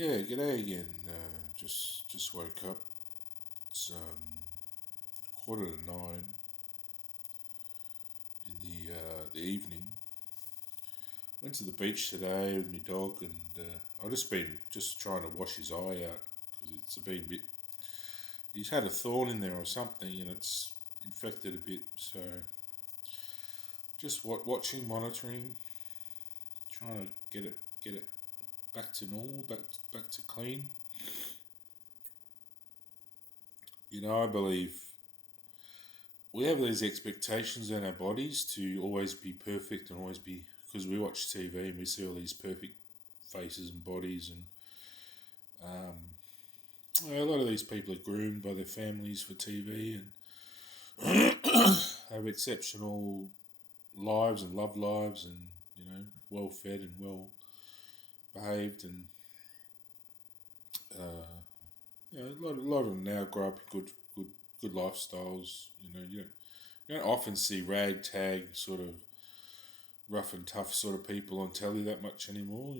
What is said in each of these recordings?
Yeah, g'day again. Just woke up. It's 8:45 in the evening. Went to the beach today with my dog, and I've just been just trying to wash his eye out because it's been a bit. He's had a thorn in there or something, and it's infected a bit. So just watching, monitoring, trying to get it back to normal, back to clean. I believe we have these expectations in our bodies to always be perfect and always be, because we watch TV and we see all these perfect faces and bodies, and a lot of these people are groomed by their families for TV and have exceptional lives and love lives, and well fed and well behaved, and a lot of them now grow up in good lifestyles. You don't often see ragtag sort of rough and tough sort of people on telly that much anymore.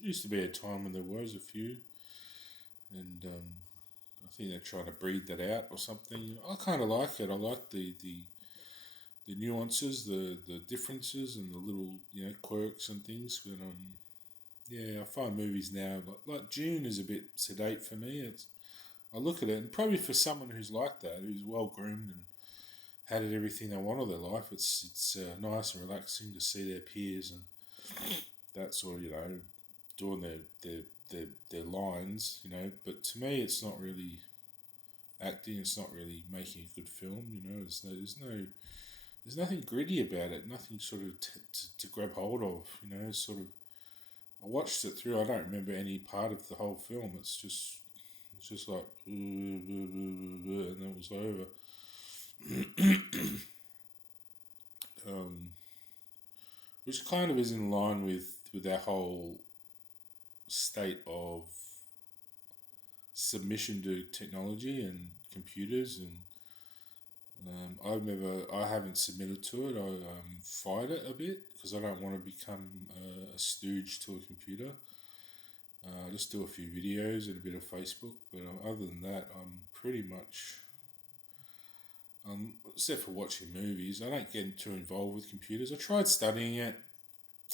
Used to be a time when there was a few, and I think they're trying to breed that out or something. I kind of like it. I like the nuances, the differences, and the little quirks and things. But yeah, I find movies now like June is a bit sedate for me. I look at it, and probably for someone who's like that, who's well groomed and had it everything they want of their life, it's nice and relaxing to see their peers and that sort of doing their lines. But to me, it's not really acting. It's not really making a good film. There's nothing gritty about it. Nothing sort of to grab hold of. It's sort of. I watched it through. I don't remember any part of the whole film. It's just like and then it was over. Which kind of is in line with our whole state of submission to technology and computers, and I haven't submitted to it. I fight it a bit because I don't want to become a stooge to a computer. I just do a few videos and a bit of Facebook, but other than that, I'm pretty much, except for watching movies, I don't get too involved with computers. I tried studying it.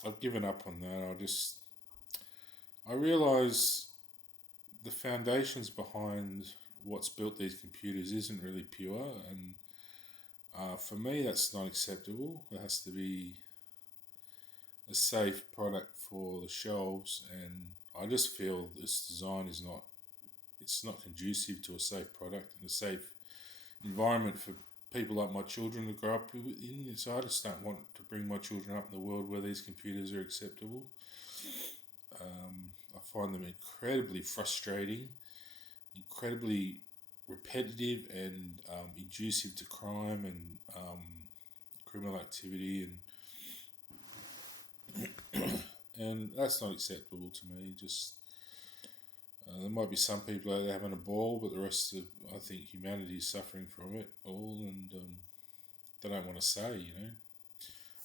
I've given up on that. I realise the foundations behind what's built these computers isn't really pure, and for me, that's not acceptable. It has to be a safe product for the shelves, and I just feel this design it's not conducive to a safe product and a safe environment for people like my children to grow up in. So I just don't want to bring my children up in the world where these computers are acceptable. I find them incredibly frustrating, incredibly repetitive, and inducive to crime and criminal activity, and that's not acceptable to me. Just there might be some people out there having a ball, but the rest of, I think, humanity is suffering from it all, and they don't want to say.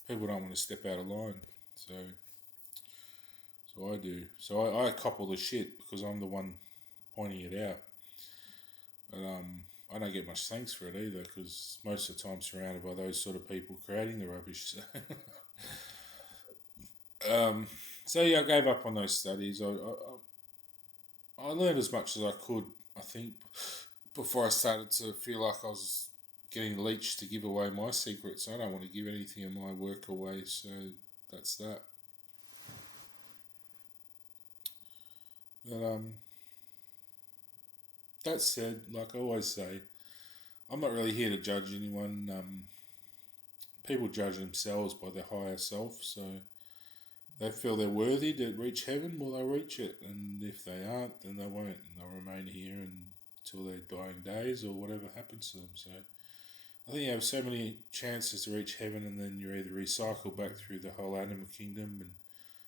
People don't want to step out of line, so I do. So I cop all the shit because I'm the one pointing it out. But I don't get much thanks for it either because most of the time surrounded by those sort of people creating the rubbish. So yeah, I gave up on those studies. I learned as much as I could, I think, before I started to feel like I was getting leeched to give away my secrets. I don't want to give anything of my work away, so that's that. But that said, like I always say, I'm not really here to judge anyone. People judge themselves by their higher self, so they feel they're worthy to reach heaven, well, they'll reach it. And if they aren't, then they won't. And they'll remain here until their dying days or whatever happens to them. So I think you have so many chances to reach heaven, and then you're either recycled back through the whole animal kingdom, and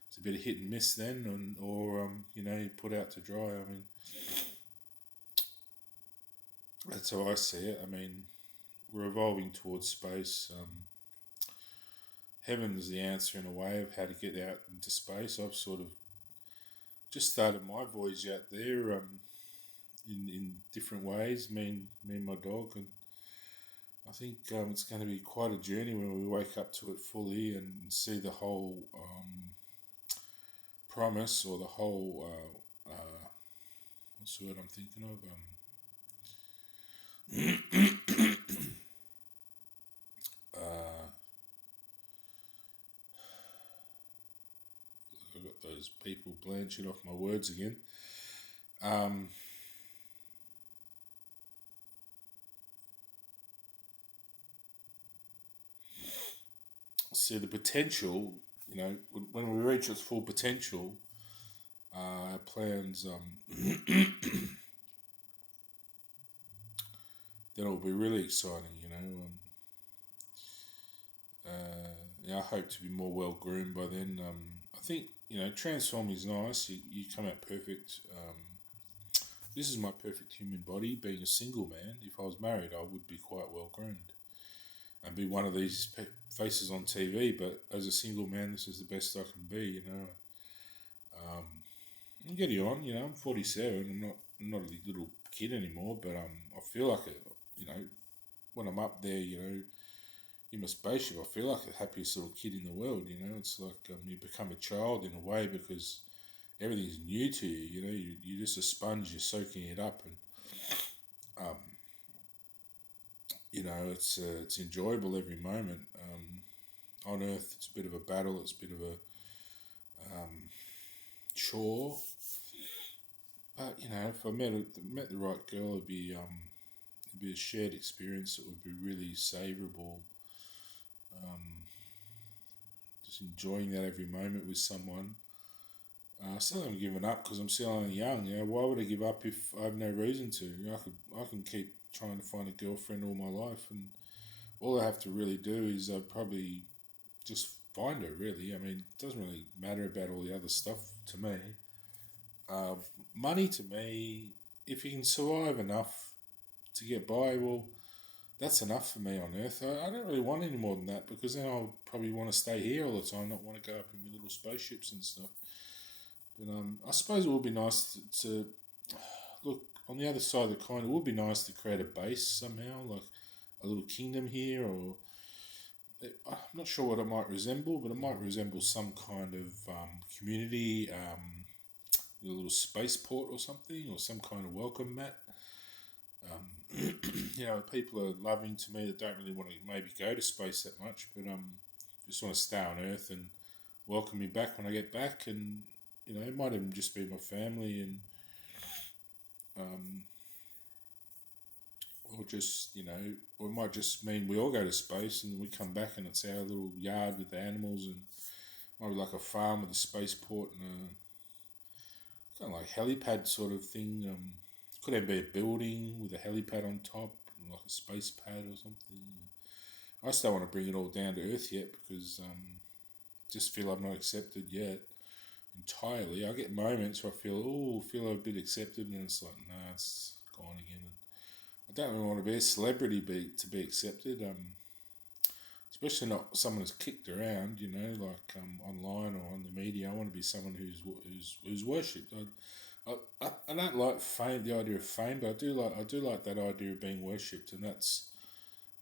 it's a bit of hit and miss then, or you put out to dry. I mean, that's how I see it. I mean, we're evolving towards space. Heaven is the answer in a way of how to get out into space. I've sort of just started my voyage out there in different ways. Me and my dog, and I think it's going to be quite a journey when we wake up to it fully and see the whole promise or the whole what's the word I'm thinking of? Uh, I've got those people blanching off my words again. Um, See the potential. When we reach its full potential, our plans. Then it'll be really exciting. I hope to be more well groomed by then. I think transforming is nice. You come out perfect. This is my perfect human body. Being a single man, if I was married, I would be quite well groomed and be one of these faces on TV. But as a single man, this is the best I can be. Um, I'm getting on. I'm 47. I'm not a little kid anymore. But I feel like it. When I'm up there, in my spaceship, I feel like the happiest little kid in the world. It's like you become a child in a way because everything's new to you. You're just a sponge. You're soaking it up, and it's enjoyable every moment. On Earth, it's a bit of a battle. It's a bit of a chore. But if I met the right girl, it'd be a shared experience that would be really savourable. Just enjoying that every moment with someone. I still haven't given up because I'm still only young. Why would I give up if I have no reason to? I can keep trying to find a girlfriend all my life, and all I have to really do is probably just find her. Really, I mean, it doesn't really matter about all the other stuff to me. Uh, Money to me, if you can survive enough to get by, well, that's enough for me on Earth. I don't really want any more than that because then I'll probably want to stay here all the time, not want to go up in my little spaceships and stuff. But I suppose it would be nice to look on the other side of the coin. It would be nice to create a base somehow, like a little kingdom here, or I'm not sure what it might resemble, but it might resemble some kind of community, a little spaceport or something, or some kind of welcome mat. People are loving to me that don't really want to maybe go to space that much, but just want to stay on Earth and welcome me back when I get back, and it might even just be my family, and or just or it might just mean we all go to space and we come back and it's our little yard with the animals, and might be like a farm with a spaceport and a kind of like helipad sort of thing. Could even be a building with a helipad on top, like a space pad or something. I just don't want to bring it all down to Earth yet because just feel I'm not accepted yet entirely. I get moments where I feel a bit accepted, and it's like, nah, it's gone again. And I don't really want to be a celebrity to be accepted. Especially not someone who's kicked around, like online or on the media. I want to be someone who's worshipped. I don't like fame, the idea of fame, but I do like that idea of being worshipped, and that's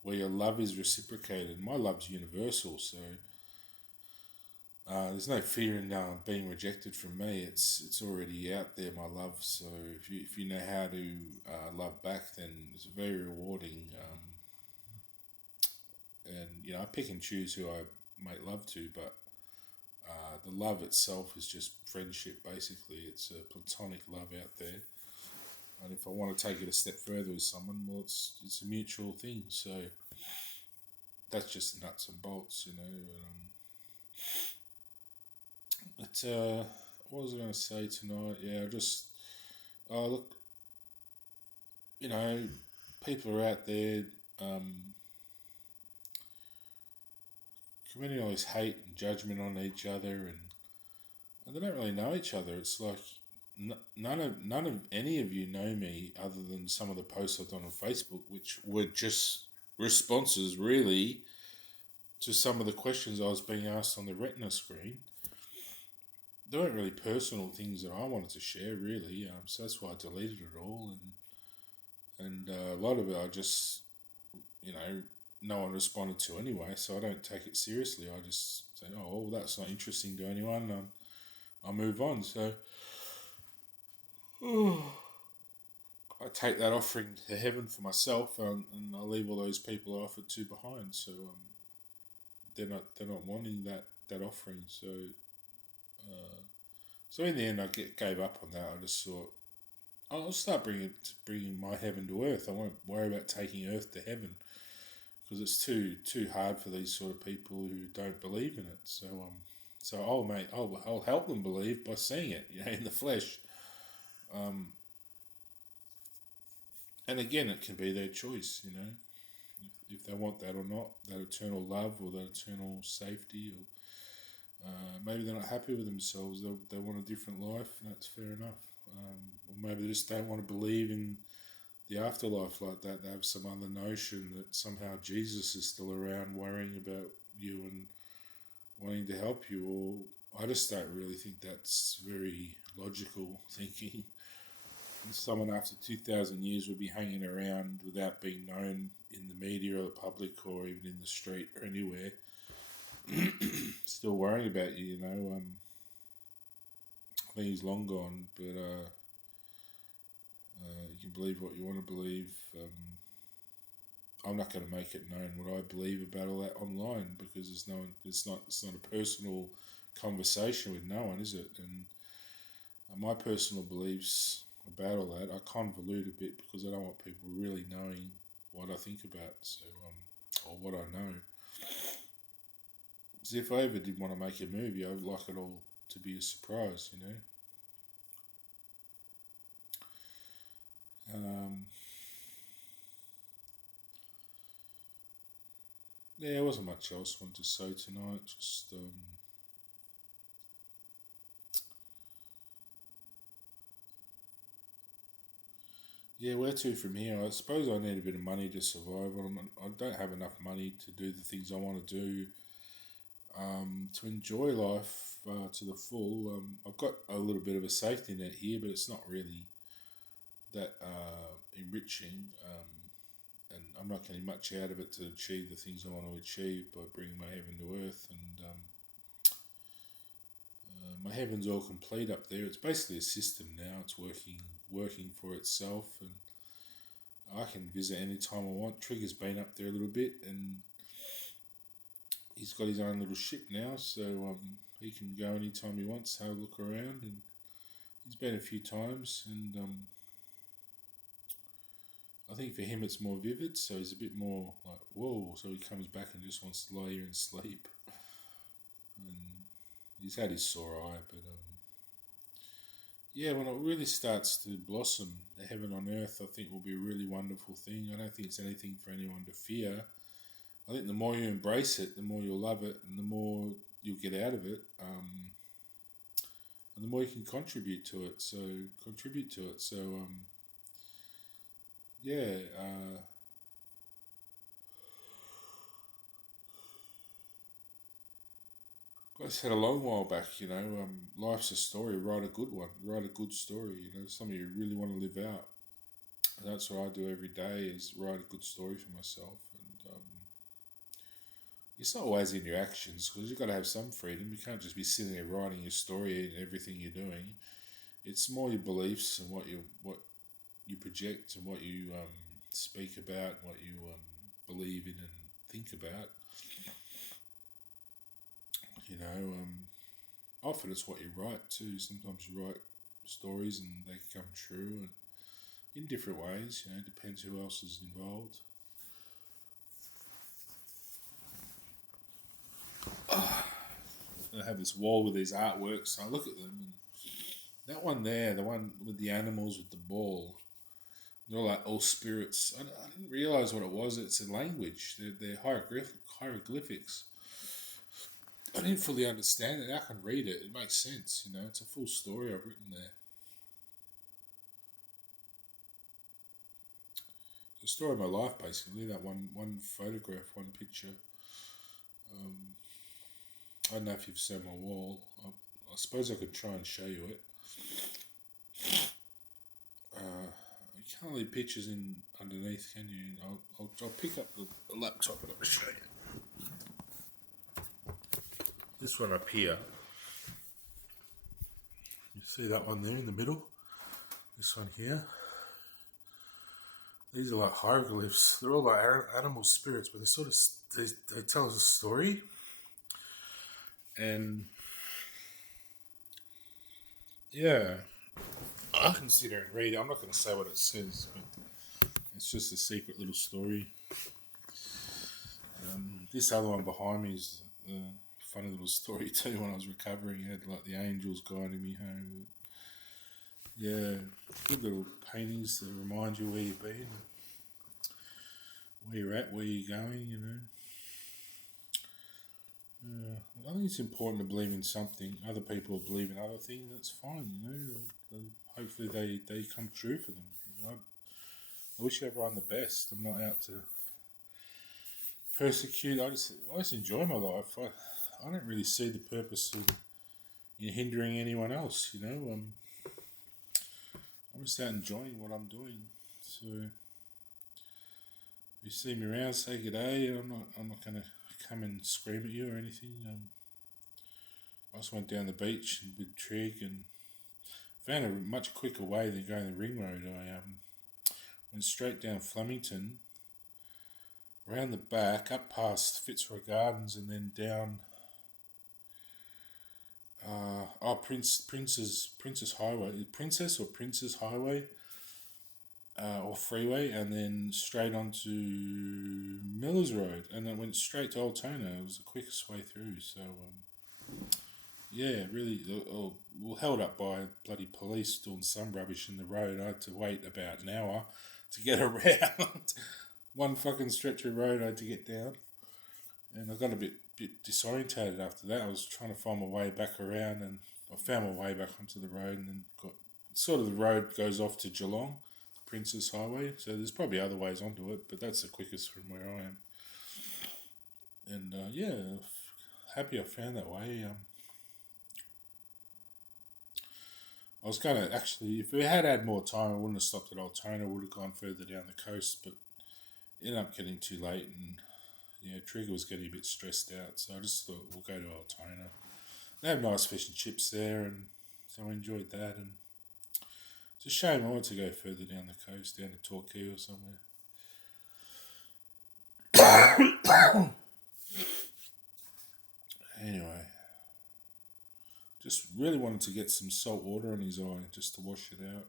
where your love is reciprocated. My love's universal, so there's no fear in being rejected from me. It's already out there, my love. So if you know how to love back, then it's very rewarding. And I pick and choose who I make love to, but the love itself is just friendship. Basically, it's a platonic love out there. And if I want to take it a step further with someone, well, it's a mutual thing. So that's just nuts and bolts, But what was I going to say tonight? Yeah, look, people are out there committing all this hate and judgment on each other, and they don't really know each other. It's like none of any of you know me other than some of the posts I've done on Facebook, which were just responses really to some of the questions I was being asked on the retina screen. there weren't really personal things that I wanted to share, really. So that's why I deleted it all, and a lot of it I just, you know, no one responded to anyway, so I don't take it seriously. I just say, oh, well, that's not interesting to anyone. I'll move on. So I take that offering to heaven for myself, and I leave all those people I offered to behind. So they're not wanting that offering. Uh, so in the end, gave up on that. I just thought, I'll start bringing my heaven to earth. I won't worry about taking earth to heaven because it's too hard for these sort of people who don't believe in it. So I'll help them believe by seeing it, in the flesh. Um, and again, it can be their choice, if they want that or not, that eternal love or that eternal safety, or maybe they're not happy with themselves. They want a different life, and that's fair enough. Or maybe they just don't want to believe in the afterlife like that. They have some other notion that somehow Jesus is still around worrying about you and wanting to help you. Or I just don't really think that's very logical thinking. Someone after 2,000 years would be hanging around without being known in the media or the public or even in the street or anywhere, still worrying about you. I think he's long gone, but you can believe what you want to believe. I'm not going to make it known what I believe about all that online because it's not a personal conversation with no one, is it? And my personal beliefs about all that I convolute a bit because I don't want people really knowing what I think about, or what I know. So if I ever did want to make a movie, I'd like it all to be a surprise. Yeah, there wasn't much else I wanted to say tonight. Just yeah, where to from here? I suppose I need a bit of money to survive. I don't have enough money to do the things I want to do. To enjoy life to the full. I've got a little bit of a safety net here, but it's not really that enriching. And I'm not getting much out of it to achieve the things I want to achieve by bringing my heaven to earth. And my heaven's all complete up there. It's basically a system now. It's working for itself, and I can visit any time I want. Trigger's been up there a little bit, and he's got his own little ship now, so he can go anytime he wants, have a look around, and he's been a few times, and I think for him it's more vivid, so he's a bit more like, whoa, so he comes back and just wants to lay here and sleep. And he's had his sore eye, but yeah, when it really starts to blossom, the heaven on earth, I think will be a really wonderful thing. I don't think it's anything for anyone to fear. I think the more you embrace it, the more you'll love it, and the more you'll get out of it, and the more you can contribute to it. So yeah. I said a long while back, life's a story. Write a good one. Write a good story. Something you really want to live out. And that's what I do every day: is write a good story for myself. And it's not always in your actions because you've got to have some freedom. You can't just be sitting there writing your story and everything you're doing. It's more your beliefs and what you project and what you speak about, what you believe in and think about. Often it's what you write too. Sometimes you write stories and they come true, and in different ways. Depends who else is involved. I have this wall with these artworks. And I look at them, and that one there, the one with the animals with the ball, they're like all spirits. I didn't realize what it was. It's a language. They're hieroglyphics. I didn't fully understand it. I can read it. It makes sense. It's a full story I've written there. The story of my life, basically. That one photograph, one picture. I don't know if you've seen my wall. I suppose I could try and show you it. You can't leave pictures in underneath, can you? I'll pick up the laptop and I'll show you. This one up here. You see that one there in the middle? This one here. These are like hieroglyphs. They're all like animal spirits, but they tell us a story. And yeah, I can sit there and read it. I'm not going to say what it says, but it's just a secret little story. This other one behind me is a funny little story too. When I was recovering, I had like the angels guiding me home. Yeah, good little paintings that remind you where you've been, where you're at, where you're going, you know. I think it's important to believe in something. Other people believe in other things, that's fine, you know. Hopefully they come true for them. You know? I wish everyone the best. I'm not out to persecute. I just enjoy my life. I don't really see the purpose in hindering anyone else, you know. I'm just out enjoying what I'm doing. So if you see me around, say good day. I'm not going to come and scream at you or anything. I just went down the beach with Trig and found a much quicker way than going the ring road. I went straight down Flemington, around the back, up past Fitzroy Gardens, and then down Princess Highway, Princess Highway, or Freeway, and then straight onto Miller's Road, and then went straight to Altona. It was the quickest way through. So yeah, really, we were held up by bloody police doing some rubbish in the road. I had to wait about an hour to get around. One fucking stretch of road I had to get down, and I got a bit disorientated after that. I was trying to find my way back around, and I found my way back onto the road, and then got sort of the road goes off to Geelong, Princess Highway. So there's probably other ways onto it, but that's the quickest from where I am. And yeah, happy I found that way. I was going to actually, if we had more time, I wouldn't have stopped at Altona. I would have gone further down the coast, but it ended up getting too late, and yeah, Trigger was getting a bit stressed out, so I just thought we'll go to Altona. They have nice fish and chips there, and so I enjoyed that. And it's a shame I wanted to go further down the coast, down to Torquay or somewhere. Anyway, just really wanted to get some salt water on his eye just to wash it out.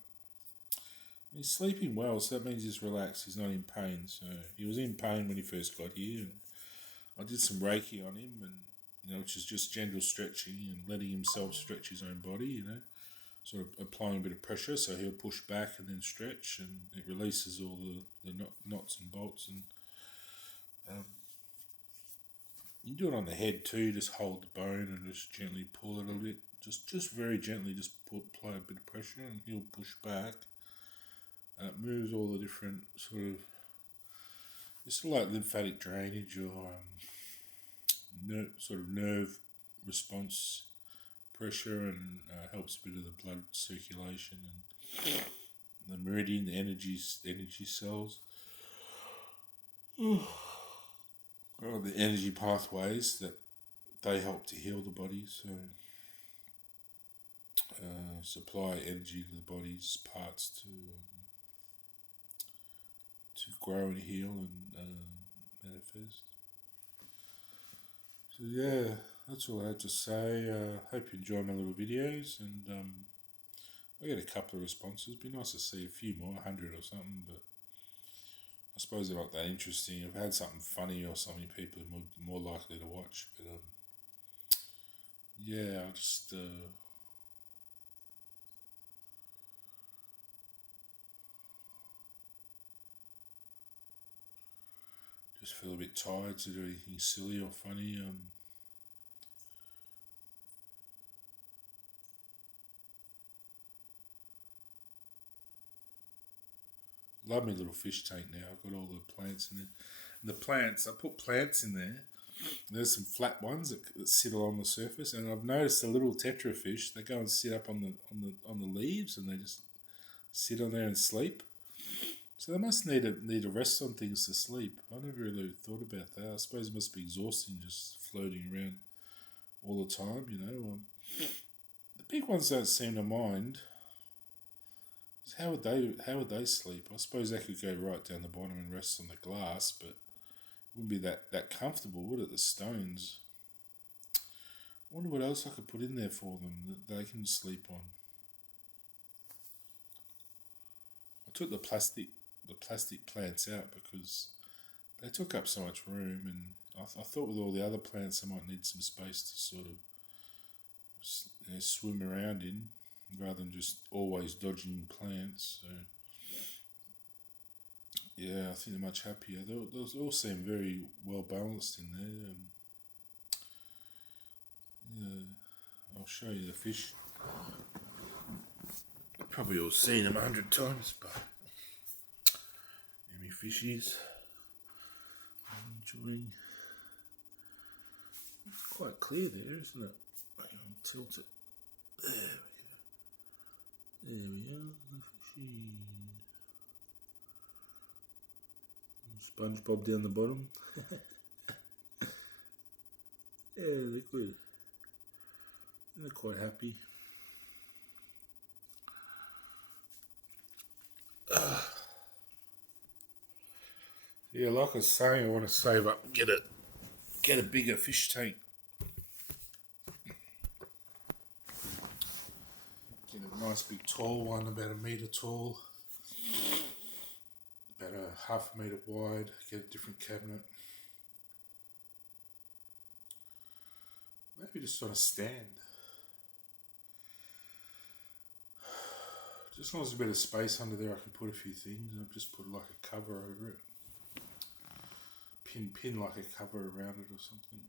He's sleeping well, so that means he's relaxed. He's not in pain. So he was in pain when he first got here, and I did some Reiki on him, and which is just gentle stretching and letting himself stretch his own body. Sort of applying a bit of pressure, so he'll push back and then stretch, and it releases all the knots and bolts. And you can do it on the head too. Just hold the bone and just gently pull it a bit. Just very gently, just apply a bit of pressure, and he'll push back. And it moves all the different sort of, it's like lymphatic drainage or nerve response pressure, and helps a bit of the blood circulation and the meridian, the energy cells, or the energy pathways that they help to heal the body. So supply energy to the body's parts to grow and heal and manifest. So yeah, that's all I had to say. Hope you enjoy my little videos, and I get a couple of responses. It'd be nice to see a few more, 100 or something, but I suppose they're not that interesting. If I had something funny or something, people are more likely to watch. But yeah, I just feel a bit tired to do anything silly or funny. Love my little fish tank now. I've got all the plants in it. And the plants, I put plants in there There's some flat ones that sit along the surface, and I've noticed the little tetra fish. They go and sit up on the leaves, and they just sit on there and sleep. So they must need a rest on things to sleep. I never really thought about that. I suppose it must be exhausting just floating around all the time. The big ones don't seem to mind. How would they sleep? I suppose they could go right down the bottom and rest on the glass, but it wouldn't be that comfortable, would it? The stones. I wonder what else I could put in there for them that they can sleep on. I took the plastic plants out because they took up so much room, and I thought with all the other plants I might need some space to sort of swim around in, rather than just always dodging plants. So yeah, I think they're much happier. Those all seem very well balanced in there. Yeah, I'll show you the fish. You've probably all seen them 100 times, but there me fishies. I'm enjoying. It's quite clear there, isn't it? Hang on, tilt it. There we are, the fishies. SpongeBob down the bottom. Yeah, they're good. They're quite happy. Yeah, like I was saying, I want to save up and get a bigger fish tank. Get a nice big tall one, about 1 metre tall, about a ½ metre wide. Get a different cabinet. Maybe just on a stand. Just as long as there's a bit of space under there, I can put a few things. I'll just put like a cover over it. Pin like a cover around it or something.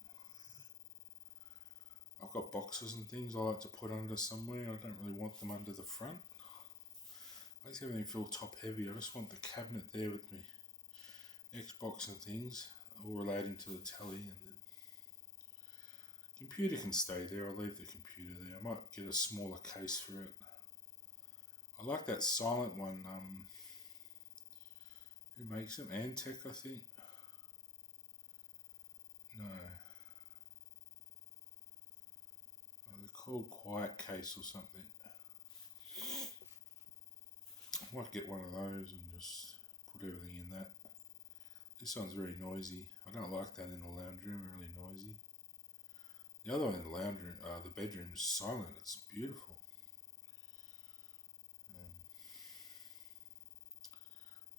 I've got boxes and things I like to put under somewhere. I don't really want them under the front. Makes everything feel top heavy. I just want the cabinet there with me. Xbox and things, all relating to the telly, and then computer can stay there. I'll leave the computer there. I might get a smaller case for it. I like that silent one. Who makes them? Antec, I think. No. Oh, they're called Quiet Case or something. I might get one of those and just put everything in that. This one's very noisy. I don't like that in the lounge room, really noisy. The other one in the lounge room, the bedroom, is silent. It's beautiful.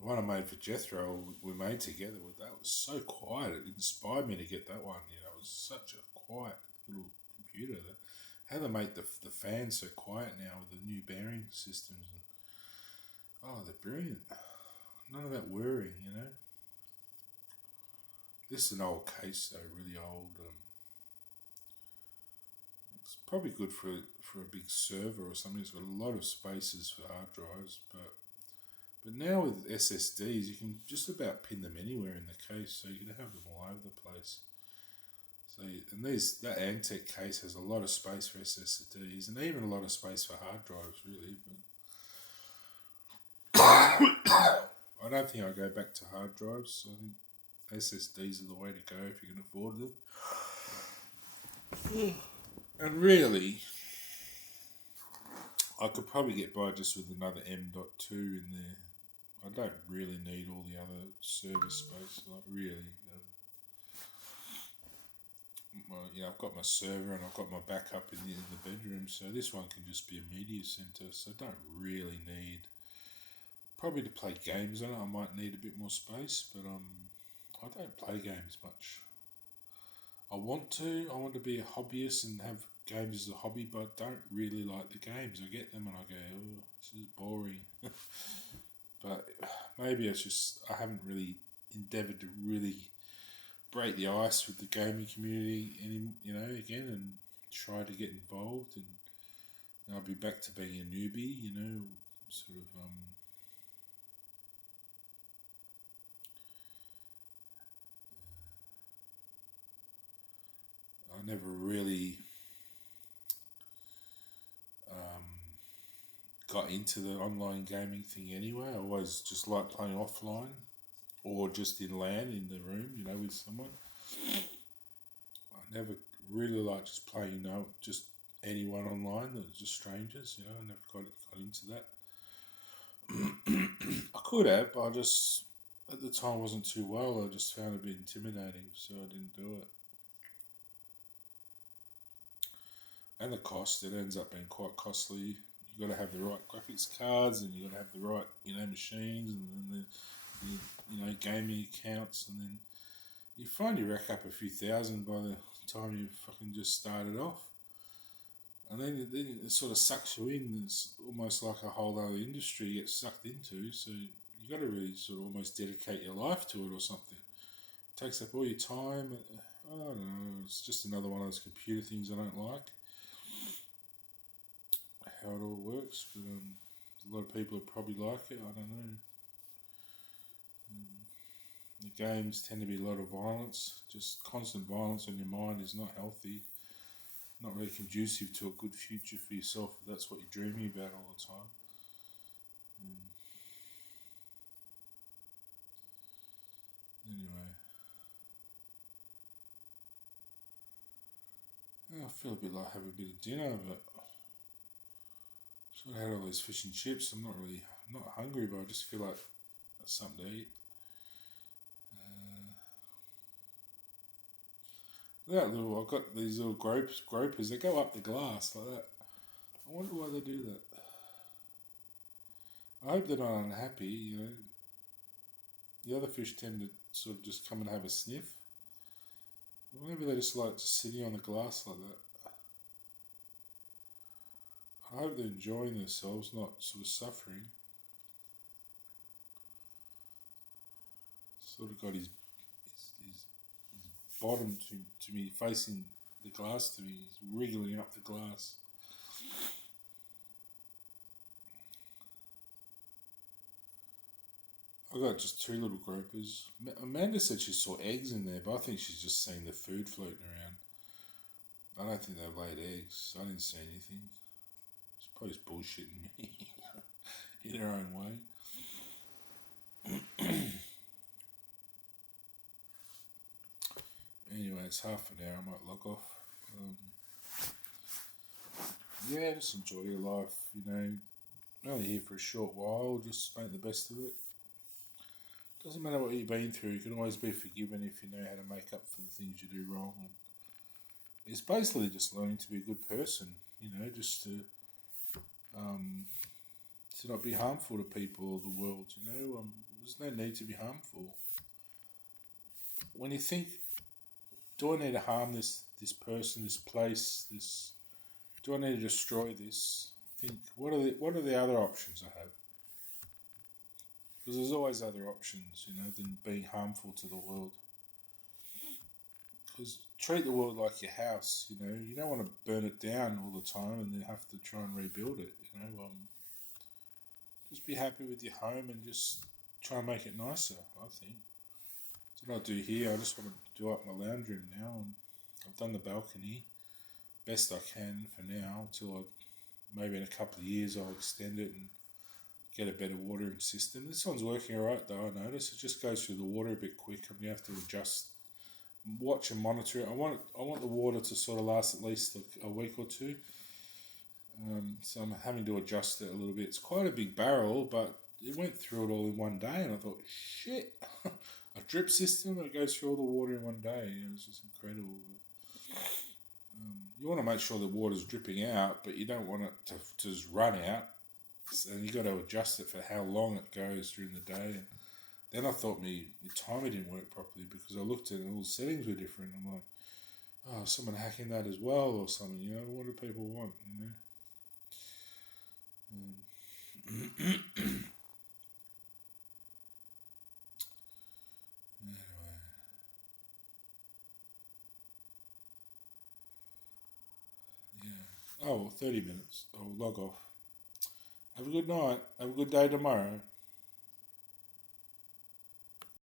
The one I made for Jethro, we made together. That was so quiet. It inspired me to get that one. It was such a quiet little computer. How they make the fans so quiet now with the new bearing systems. They're brilliant. None of that whirring, This is an old case, though, really old. It's probably good for a big server or something. It's got a lot of spaces for hard drives, but now with SSDs, you can just about pin them anywhere in the case, so you can have them all over the place. So, and that Antec case has a lot of space for SSDs, and even a lot of space for hard drives, really. But I don't think I'll go back to hard drives. I think SSDs are the way to go if you can afford them. And really, I could probably get by just with another M.2 in there. I don't really need all the other server space, like really. I've got my server and I've got my backup in the bedroom, so this one can just be a media center. So I don't really need. Probably to play games on it, I might need a bit more space, but I don't play games much. I want to be a hobbyist and have games as a hobby, but I don't really like the games. I get them and I go, oh, this is boring. But maybe it's just I haven't really endeavoured to really break the ice with the gaming community again and try to get involved, and I'll be back to being a newbie, sort of I never really um, got into the online gaming thing anyway. I always just liked playing offline or just in LAN in the room, with someone. I never really liked just playing, just anyone online, that was just strangers, I never got into that. I could have, but I just, at the time, wasn't too well. I just found it a bit intimidating, so I didn't do it. And the cost, it ends up being quite costly. You got to have the right graphics cards, and you got to have the right, machines, and then the gaming accounts, and then you find you rack up a few thousand by the time you fucking just started off. And then it sort of sucks you in. It's almost like a whole other industry you get sucked into. So you got to really sort of almost dedicate your life to it or something. It takes up all your time. I don't know. It's just another one of those computer things I don't like. How it all works, but a lot of people would probably like it. I don't know. The games tend to be a lot of violence. Just constant violence on your mind is not healthy. Not really conducive to a good future for yourself if that's what you're dreaming about all the time. Anyway, I feel a bit like having a bit of dinner, but sort of had all those fish and chips. I'm not hungry, but I just feel like that's something to eat. I've got these little gropers. They go up the glass like that. I wonder why they do that. I hope they're not unhappy. The other fish tend to sort of just come and have a sniff. Or maybe they just like just sitting on the glass like that. I hope they're enjoying themselves, not sort of suffering. Sort of got his bottom to me facing the glass to me. He's wriggling up the glass. I got just two little gropers. Amanda said she saw eggs in there, but I think she's just seen the food floating around. I don't think they've laid eggs. I didn't see anything. She's probably just bullshitting me in her own way. Anyway, it's half an hour. I might log off. Yeah, just enjoy your life. Only here for a short while. Just make the best of it. Doesn't matter what you've been through. You can always be forgiven if you know how to make up for the things you do wrong. And it's basically just learning to be a good person. Just to not be harmful to people or the world. There's no need to be harmful. When you think, do I need to harm this person, this place, this? Do I need to destroy this? Think, what are the other options I have? Because there's always other options, than being harmful to the world. Because treat the world like your house, You don't want to burn it down all the time and then have to try and rebuild it, Just be happy with your home and just try and make it nicer, I think. That's what I do here. I just want to do up my lounge room now. And I've done the balcony best I can for now until maybe in a couple of years I'll extend it and get a better watering system. This one's working alright though, I notice. It just goes through the water a bit quick and you have to watch and monitor it. I want the water to sort of last at least a week or two. So I'm having to adjust it a little bit. It's quite a big barrel, but it went through it all in one day and I thought, shit, a drip system that goes through all the water in one day. It was just incredible. You want to make sure the water's dripping out, but you don't want it to just run out. So you got to adjust it for how long it goes during the day. And then I thought the timer didn't work properly because I looked at it and all the settings were different. I'm like, oh, someone hacking that as well or something, What do people want, Anyway. Yeah. Oh, 30 minutes. I'll log off. Have a good night. Have a good day tomorrow.